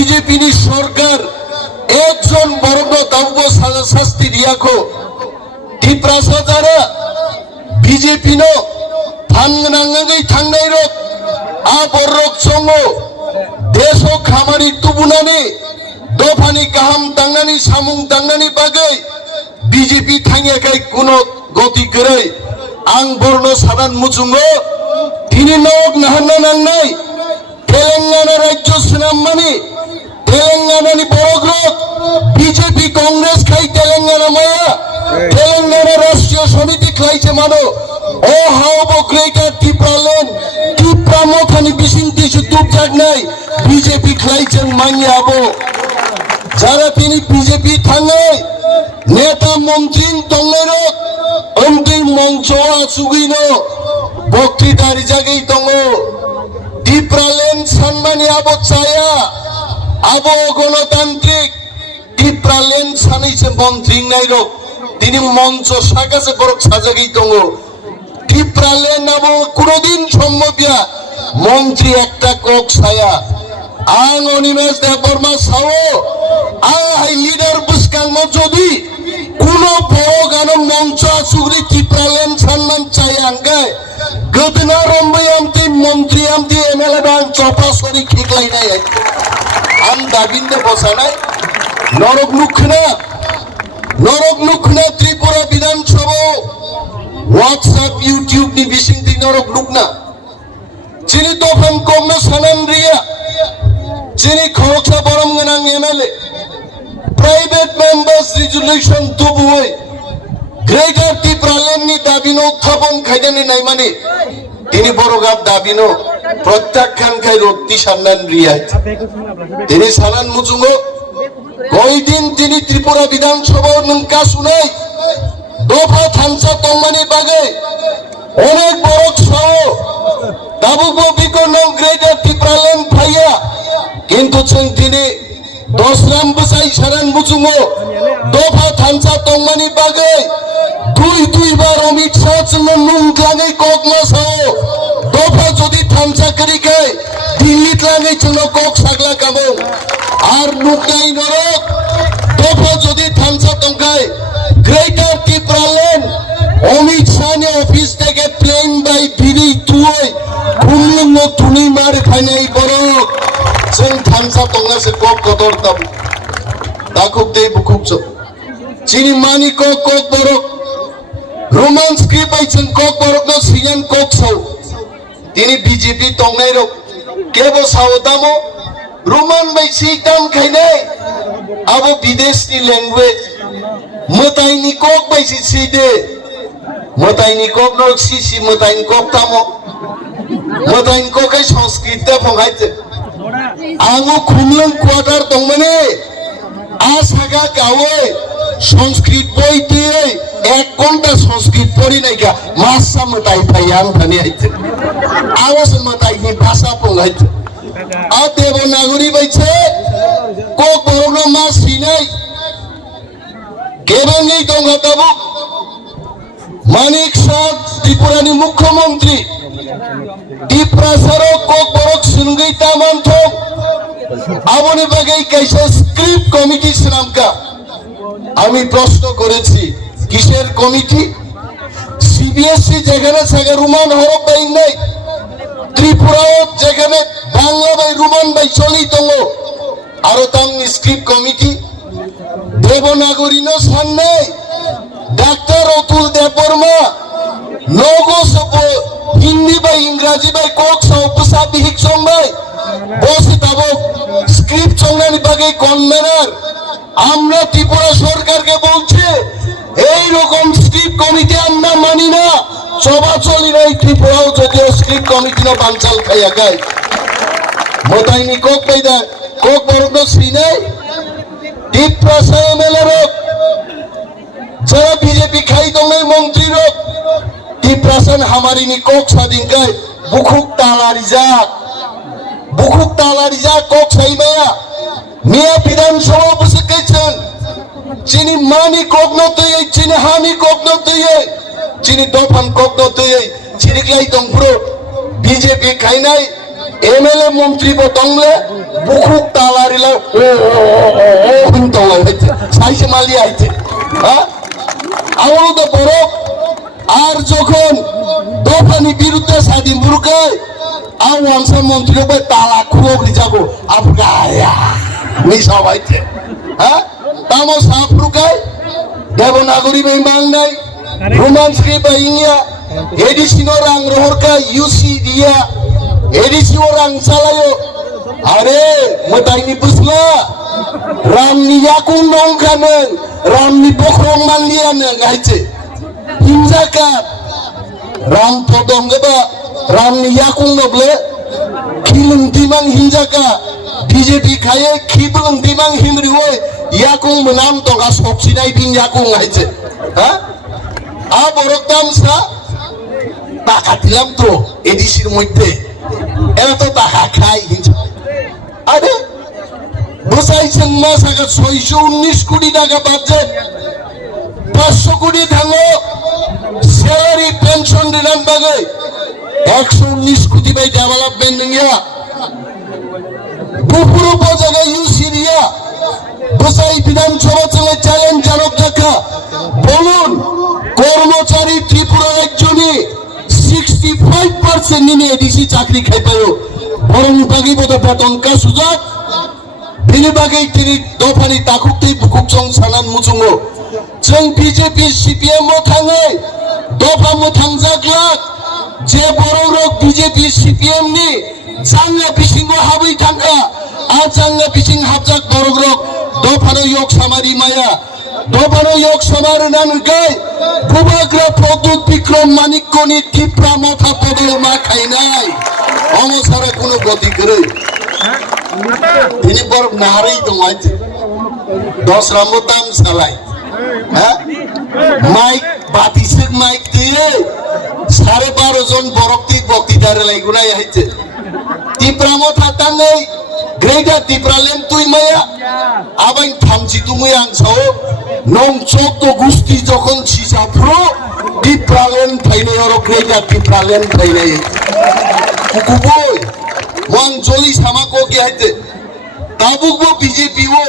BJP ni সরকার একজন বর্গ দাব্য সাজা শাস্তি দিয়াখো টিপ্রাসা যারা বিজেপি নো থাঙ্গনাঙ্গাই থাংনাই রক আবরক সঙ্গ দেশ ও খামারি তুবুনানি দফানি গাহাম দাঙ্গানি সামুং দাঙ্গানি বাগै বিজেপি থাঙ্গাকাই কোনো গতি করে আং বর্ণ সাধারণ মুচুঙ্গো তিনি নক নাহান্না নাংনাই তেলেঙ্গানা রাজ্য সিনাম্মানি তেলেঙ্গানানি বড়গ্রক বিজেপি কংগ্রেস খাই তেলেঙ্গানা মায়া তেলেঙ্গানা রাষ্ট্রীয় সমিতি খাইছে মানো ও হাওব গ্রেটার টিপ্রালেন টিপ্রা মথানি বিশিংতি সুতুপ জাগনাই বিজেপি খাইছেন মাইয়া আবো যারা তিনি বিজেপি থাঙ্গাই নেতা মন্ত্রী দংনাইরক অন্তিম মঞ্চ আসুগিনো বক্তৃতার জায়গায় দङ টিপ্রালেন সম্মানী আবো চায়া আবো গণতান্ত্রিক টিপ্রালেন সানাইছে মন্ত্রী নাইরক তিনি মঞ্চ সাকাছে বড় সাজাগই দङ টিপ্রালেন আবো কোনদিন সম্ভবিয়া মন্ত্রী একটা কক ছায়া আং অনিমেষ দেববর্মা সাও আং হাই লিডার বুসকাং যদি কোন বড় গান মঞ্চ আসুগরি টিপ্রালেন সম্মান চাই আঙ্গায় গদনা রম্বাই আমতি মন্ত্রী আমতি এমএলএ বাং চপা সরি খিকলাই নাই আম দাবিন্দে বসানাই নরক নুখনা ত্রিপুরা বিধানসভা হোয়াটসঅ্যাপ ইউটিউব নি বিসিংতি নরক নুখনা চিনি দফান কমনো সানান রিয়া চিনি খরচা বরম গনাং এমএলএ প্রাইভেট মেম্বার্স রেজুলেশন তুবুই গ্রেটার টিপ্রালেন নি দাবিনো উত্থাপন খাইদানি নাই মানে তিনি বড়গাব দাবিনো প্রত্যাখ্যান খাই রক্তি সান্নান রিয়াই তিনি সানান মুচুঙ্গো কয়দিন তিনি ত্রিপুরা বিধানসভা নুনকা শুনাই দফা থানসা তংমানি বাগে অনেক বড় সহ দাবুক বিকর্ণ গ্রেটার টিপ্রালেন ভাইয়া কিন্তু তিনি 10 রাম বসাই সারান মুচুঙ্গো দফা থানসা তংমানি বাগে দুইবার অমিত শাহ নুনক্লাঙে কক মাসাও দফা যদি থানসা করিকে দিল্লি ক্লাঙে চুন কক সাগলা কামো আর নুকনাই নরক দফা যদি থানসা তংকায় গ্রেটার টিপ্রালেন অমিত শাহ অফিস থেকে প্লেন বাই বিরি তুই খুলন তুনি মার খাইনাই বরক जों थानसा तंगासे কক কদর দাব দাখুক দে বুকুক চিনি মানি কক বরক রোমান স্ক্রিপ্ট আইছেন কক বরক ন সিয়ান কক সাউ তিনি বিজেপি তংনাই রক কেবো সাউদামো রোমান বাই সিতাম খাইনাই আবো বিদেশনি ল্যাঙ্গুয়েজ মতাইনি কক বাই সিদে মতাইনি কক ন সিসি মতাইনি কক তামো মতাইনি কোকাই সংস্কৃত ফঙ্গাইতে आंगो खुमलंग क्वार्टर दं माने आसागा गावे संस्कृत बई तुई 1 घंटा संस्कृत पढ़ी नहीं क्या मासा मताई पायां धनी आइते आवास मताई नि भाषा पंगाइते आ देवनागरी बाइछे को बरनो मा सिनाई केबंगी दं गाताबो मानिक शाह त्रिपुरानि मुख्यमंत्री টিপ্রাসারো কক বরক সিনগই তামান্থ আবনে বাগাই কাইসা স্ক্রিপ্ট কমিটি নামকা আমি প্রশ্ন করেছি কিসের কমিটি সিবিএসসি যেখানে সাগা রুমান হরফ বাই নাই ত্রিপুরাও যেখানে বাংলা বাই রুমান বাই চলি দङ আরো তাম স্ক্রিপ্ট কমিটি দেবনাগরী ন সান্নাই ডাক্তার অতুল দেববর্মা নগো সব হিন্দি বা ইংরাজি বা কক সৌপসা বিহিক সংবাই বসে তাবো স্ক্রিপ্ট সংগানি বাগে কনভেনার আমরা ত্রিপুরা সরকারকে বলছে এই রকম স্ক্রিপ্ট কমিটি আমরা মানি না সভা চলি নাই ত্রিপুরাও যদিও স্ক্রিপ্ট কমিটি না বানচাল খাইয়া গায় মতাইনি কক বাইদা কক বরক সিনাই টিপ্রাসা এমএলএ রক যারা বিজেপি খাই দংনাই মন্ত্রী রক টিপ্রাসান হামারি নি কক স্বাধীন গায় বুকুক তালারিজা কক সাইমায়া মিয়া বিধানসভা বসে গেছেন চিনি মানি কক নতই চিনি হামি কক নতই চিনি দফান কক নতই চিনি গ্লাই দংপুরো বিজেপি খাইনাই এমএলএ মন্ত্রী বদংলে বুকুক তালারিলা হইতে সাইসে মালি আইছে হ্যাঁ আমারও তো বড় আর যখন দফানি বিরুদ্ধে স্বাধীন বুরুকায় আওয়ান মন্ত্রী ভাই তালা খুবই যাবো আফগায়া মিশা ভাইছে হ্যাঁ তামো সাফরুকায় দেবনাগরী বাই মাংনাই রোমান্সকে বাই ইংয়া ADC orang rohorka UC dia edisi orang salayo are motai ni busla ram ni yakung nong kanen ram ni bokrong manlian ngaiche himjaka ram podong geba ram ni yakung noble khilung timang himjaka BJP khaye khibung timang himri hoy yakung menam toga soksinai bin yakung ngaiche ha a boroktam sa টাকা দিলাম তো এডিসির মধ্যে এরা তো টাকা খাই আরে বসাইছেন মাস আগে 619 কোটি টাকা বাজেট 500 কোটি থাকলো স্যালারি পেনশন দিলাম বাগে 119 কোটি বাই ডেভেলপমেন্ট নিয়া দুপুর উপজায়গা ইউসি দিয়া বসাই বিধানসভা চলে চ্যালেঞ্জ জানক দেখা বলুন কর্মচারী ত্রিপুরার একজনই 65% নিনে এডিসি চাকরি খাই পায় বরং বাকি বড় বেতন কা সুযোগ বিনি বাকি তিনি দফানি তাকুকতেই বুকুকচং সানান মুচুঙ্গো जों বিজেপি সিপিএম ও থাঙে দফা মো থাংজাগলাক যে বড় রক বিজেপি সিপিএম নি জাঙ্গা বিসিংগো হাবই থাঙ্কা আ জাঙ্গা বিসিং হাবজাক বড় রক দফানো ইয়ক সামারি মায়া দফানো ইয়ক সামারনান গায় বুবাগ্রা প্রদ্যুৎ বিক্রম মানিক্যনি টিপ্রা মাথা পদল মা খাই নাই অমসারা কোনো গতি করে তিনি বড় নাহারেই দমাইছে 10 রামো দাম চালাই হ্যাঁ মাইক বাতিসেক মাইক দিয়ে 12.5 জন বরক্তি বক্তৃতারে লাইগুনাই আইছে টিপ্রা মাথা তাঙ্গই গ্রেটা টিপ্রালেন তুই মায়া আবাইন থামছি তুমি আংসাও নং চোদ্দ গুষ্টি যখন সিসাফ্রো টিপ্রালেন ফাইনে আর গ্রেটা টিপ্রালেন ফাইনে কুকুবই মং জলি সামাকো কে হাইতে তাবুকবো বিজেপি ও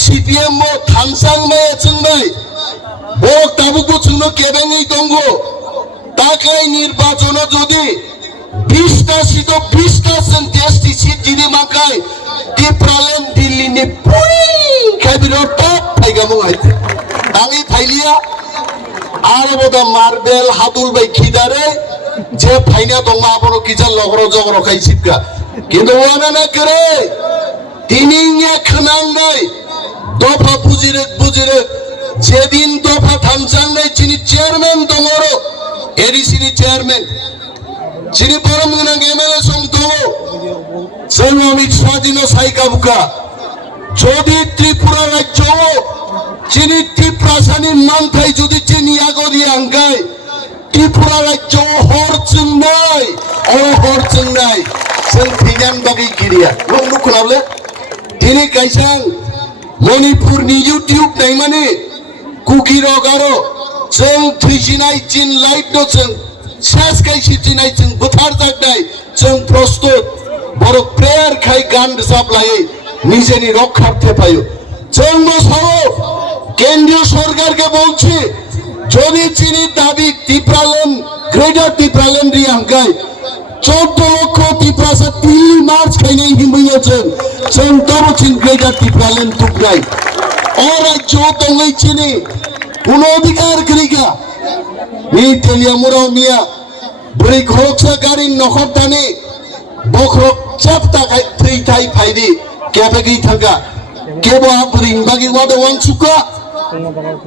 সিপিএম ও থানসাং মায়া চুংবাই ও তাবুকবো চুংনো কেবেঙ্গই দঙ্গো তাকলাই নির্বাচন যদি 20টা সিট 20টা সেন্টেস্টি সিট যদি মাকাই টিপ্রালেন দিল্লি নি পুই খাবির টপ ফাইগামো আইতে তাঙ্গি ফাইলিয়া আর বদা মার্বেল হাতুল বাই খিদারে যে ফাইনা দংমা বড় কিজার লগর জগর খাইছিকা কিন্তু ওয়ানা না করে তিনিয়া খনাং নাই দফা বুজিরে যেদিন দফা থামসাং নাই চিনি চেয়ারম্যান দঙর এডিসিনি চেয়ারম্যান চিনি পরম গুনাং এমএলএ সং দঙ जों अमित शाहजिनो साइकाबुका যদি ত্রিপুরা রাজ্য চিনি ত্রিপ্রাসানি মানথাই যদি চিনি আগরি আঙ্গাই ত্রিপুরা রাজ্য হরচুং নাই হরচুং নাই जों ফিজান বাগি কিরিয়া লোক খুলাবলে তিনি কাইসাং মণিপুরনি ইউটিউব নাই মানে কুকির গারো जों থিসিনাই চিন লাইট নো जों শেষ কাইসি চিনাই जों বুথার জাগনাই जों প্রস্তুত বড় প্রেয়ার খাই গান সাপ্লাই নিজেরই রক্ষার্থে পাইও জন্ম সহ কেন্দ্রীয় সরকারকে বলছি যদি চিনি দাবি টিপ্রালেন গ্রেটার টিপ্রালেন রিয়াঙ্কাই 14 লক্ষ টিপ্রাসা দিল্লি মার্চ খাইনে হিমইয়াছেন जों তবু চিন গ্রেটার টিপ্রালেন টুকরাই অরাজ্য দঙ্গই চিনি কোন অধিকার করিকা নি তেলিয়া মুরাও মিয়া বড়ি ঘরকসা গাড়ি নখর টানে বখরক চাপটা খাই থৈ থাই ফাইদি কেবেগি থাকা কেবা বরিং বাগি ওয়াদা ওয়ান সুকা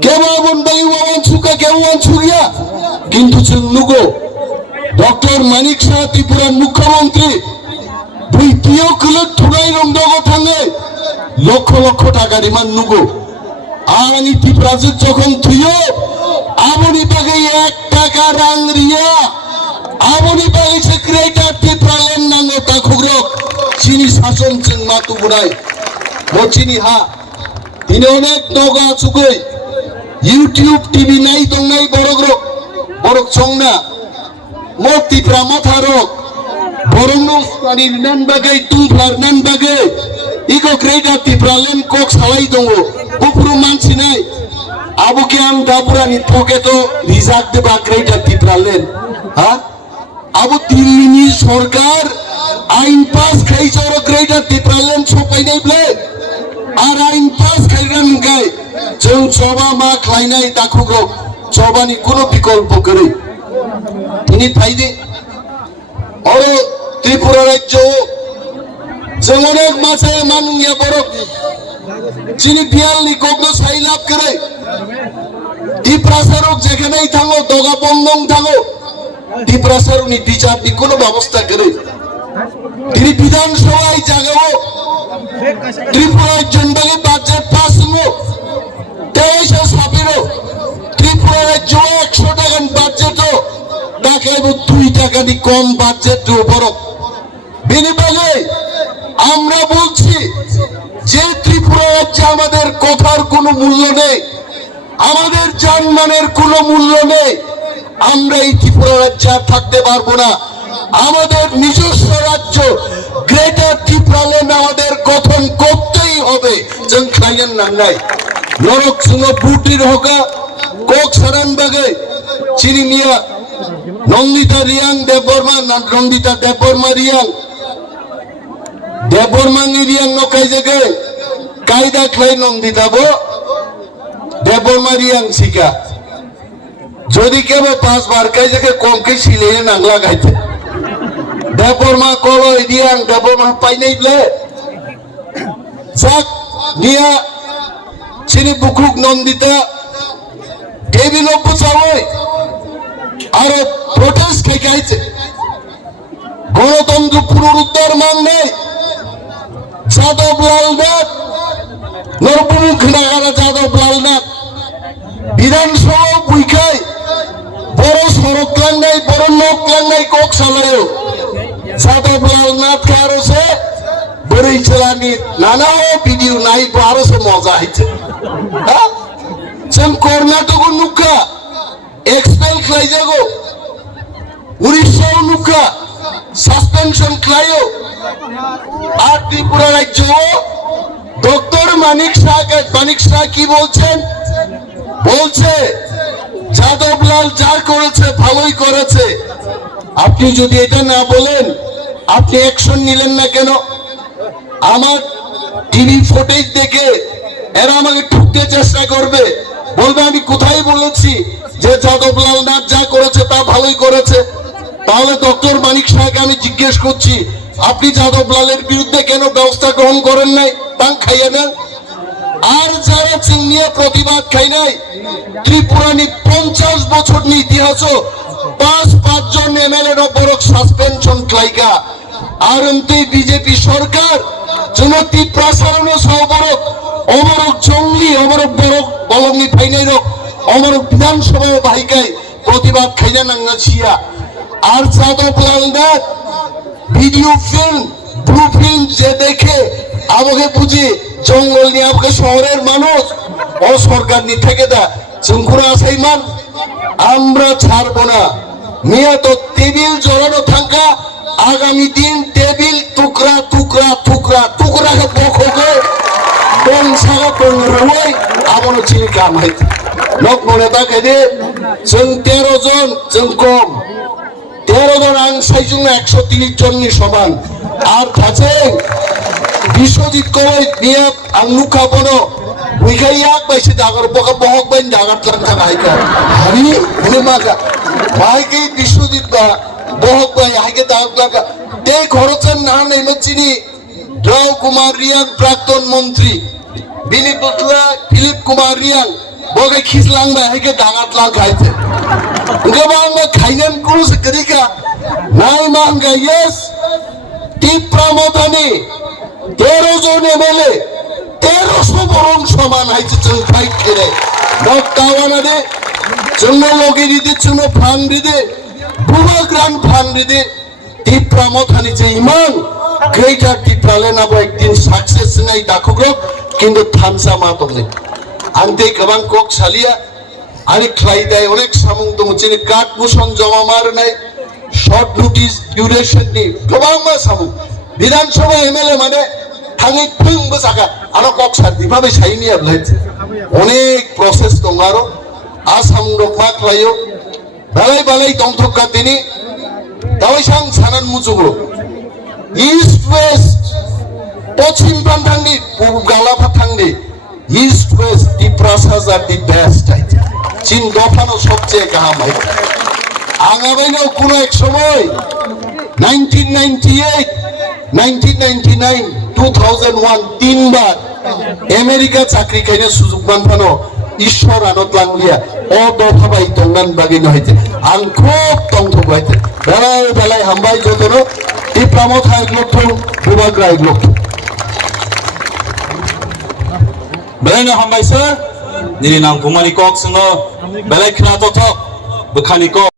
কেবা বন বাগি ওয়ান সুকা কে ওয়ান সুগিয়া কিন্তু जों नुगो ডক্টর মানিক শাহ ত্রিপুরার মুখ্যমন্ত্রী বুইতিও কুলে থুরাই রংদগ থাঙ্গে লক্ষ লক্ষ টাকা রিমান नुगो আনি ত্রিপুরাজে যখন থুইও আবনি বাগি 1 টাকা রাং রিয়া আবনি বাগি সেক্রেটারি ত্রিপুরালেন নাঙ্গো তাখুগ্রক চিনি শাসন जों মাতু বুড়াই মচিনি হা তিনি অনেক নগা চুকই ইউটিউব টিভি নাই দংনাই বড়গ্রক বড়ক চংনা মতি প্রামাথারক বরংনো স্থানি নান বাগে তুমফ্লার নান বাগে ইগ ko greater tipralen kok salai dongo bupuru mansi nai abu ke am dabura ni poke to rizak de ba greater tipralen ha abu Dilli ni sorkar ain pass khai choro greater tipralen chopai nei ble ar ain pass khairan gai jeng choba ma khlainai dakugo chobani kono bikolpo kore তিনি ফাইদে और त्रिपुरा राज्य जों अनेक मासे मानुंगिया बरफ যিনি বিয়ালনি কগ্ন সাই লাভ করে ডিপ্রাসারক যেখানেই থাকো দগা বন্ধন থাকো ডিপ্রাসারনি বিচারনি কোনো ব্যবস্থা করে তিনি বিধানসভায় জাগাবো ত্রিপুরার জন্যে বাজেট পাস হলো 2317 ত্রিপুরা রাজ্য 100 টাকা বাজেট টাকায় 2 টাকা দি কম বাজেট বরফ বিনিময়ে আমরা বলছি যে ত্রিপুরা রাজ্যে আমাদের কথার কোনো মূল্য নেই আমাদের জানমানের কোনো মূল্য নেই আমরা এই ত্রিপুরা রাজ্যে আর থাকতে পারবো না আমাদের নিজস্ব রাজ্য গ্রেটার ত্রিপুরাল্যান্ড আমাদের গঠন করতেই হবে जों খাইয়েন না নাই নরক সুঙ্গ বুটির হোকা কোক সারানবাগে চিনি মিয়া নন্দিতা রিয়াং দেববর্মা নন্দিতা দেববর্মা রিয়াং দেববর্মানি রিয়াং নকাই জাগে কায়দা খাই নন্দিতাবো দেববর্মা রিয়াং শিকা যদি কেব 5 বার কাই জাগে কমকে সিলে নাংলা গাইতে দেববর্মা কলো রিয়াং দেববর্মা পাই নাই বলে সাক নিয়া চিনি বুকুক নন্দিতা টেবিল অপ চাওই আর প্রোটেস্ট খাইছে গণতন্ত্র পুনরুদ্ধার মান নেই যাদব লালনাথ নরপুমুখ নাগারা যাদব লালনাথ বিধানসভা বুইখাই বড় সড়ক লাঙ্গাই বড় লোক লাঙ্গাই কোক সালায়ও যাদব লালনাথ কারোসে বড়ই চালানি নানা ভিডিও নাই আরোসে মজা হইছে হ্যাঁ जों कर्नाटक नुखा एक्सपेल खालायजागौ उड़ीसा नुखा सस्पेंशन खालायो আর ত্রিপুরা রাজ্য ডক্টর মানিক শাহ কি বলছেন বলছে যাদবলাল যা করেছে ভালোই করেছে আপনি যদি এটা না বলেন আপনি অ্যাকশন নিলেন না কেন আমার টিভি ফুটেজ দেখে এরা আমাকে ঠুকতে চেষ্টা করবে বলবে আমি কোথায় বলেছি যে যাদবলাল নাথ যা করেছে তা ভালোই করেছে তাহলে ডক্টর মানিক শাহকে আমি জিজ্ঞেস করছি আপনি যাদবলালের বিরুদ্ধে কেন ব্যবস্থা গ্রহণ করেন নাই তাং খাইয়ে নেন আর যারা চিংনিয়া প্রতিবাদ খাই নাই ত্রিপুরানি 50 বছর নি ইতিহাস 5 জন এমএলএ বরক সাসপেনশন খাইকা আর এমতে বিজেপি সরকার জনতি প্রসারণ সহবরক অমরক জঙ্গলি অমরক বরক বলমনি ফাইনাই রক অমরক বিধানসভা বাহিকায় প্রতিবাদ খাইনা নাঙ্গা ছিয়া আর Jadablal Nath video film blue film যে দেখে আমাকে বুঝি জঙ্গল নিয়ে আমাকে শহরের মানুষ ও সরকার নি থেকে দা চুঙ্কুরা আসাই মান আমরা ছাড়বো না মিয়া তো টেবিল জড়ানো থাকা আগামী দিন টেবিল টুকরা টুকরা টুকরা টুকরা বখকে বংশাগা বংরুই আমনো চিনি কাম হাইতে লোক মনে থাকে যে जों 13 জন जों কম 13 জন আং সাইজুং 130 জন নি সমান আর থাকে বিশ্বজিৎ কই নিয়ে আং নুখা বনো বুইখাই এক বাইছে দাগর বকা বহক বাইন দাগাত লাঙ্গা হাইকা হারি মনে মাগা ভাইকে বিশ্বজিৎ বা বহক বাই হাইকে দাগাত লাঙ্গা তে খরচের না নেই চিনি রাও কুমার রিয়াং প্রাক্তন মন্ত্রী বিনি বটলা ফিলিপ কুমার রিয়াং বগে খিসলাং বাই হাইকে দাগাত লাং খাইছে গবাং মা খাইনেন কুরুস গরিকা নাই মাঙ্গা ইয়েস টিপ্রামদানি 13 জন এমএলএ 1300 বরং সমান হাইছে जों ফাইট করে ডক্টাওয়ানা দে জন্য লগেরি দে জন্য ফান্ডি দে বুবা গ্রান্ড ফান্ডি দে টিপ্রামদানি যে ইমান গ্রেটার ত্রিপুরাল্যান্ড আবার একদিন সাকসেস নাই দাখুগ্রক কিন্তু থামসা মা তলে আনতে গবাং কক সালিয়া আরে খাই দেয় অনেক সামুং দম চিনি কাট মুসন জমা মার নাই শর্ট নোটিস ডিউরেশন নি গবাং মা সামুং বিধানসভা এমএলএ মানে थाङै फोंबो जागा आरो कक सारदिबाबो साइनि आबलाय अनेक प्रसेस दं आरो आसाम दं मा खालायो बालाय बालाय दंथ'का दिनै दावैसां सानान मुजुगो इस्ट वेस्ट पश्चिम प्रान्तांनि पूर्व गालाफा थांनि इस्ट वेस्ट डिप्रासाज आर दि बेस्ट चीन दफानो सबचेয়ে गाहाम आङाबायनो কোনো এক সময় 1998 1999 2001 তিনবার আমেরিকা চাকরি খাইনে সুযোগ মানফানো ঈশ্বর আনত লাংলিয়া ও দফাবাই তংনান বাগি নহিতে আং খুব তংথ গাইতে বেলায় বেলায় হামবাই যতনো ডিপ্লোমা থাইক লক্ষ্য বিভাগরাই লক্ষ্য বেলাইনো হামবাই স্যার নিনি নাম কুমানি কক সঙ্গ বেলায় খিনা তথ বখানি কক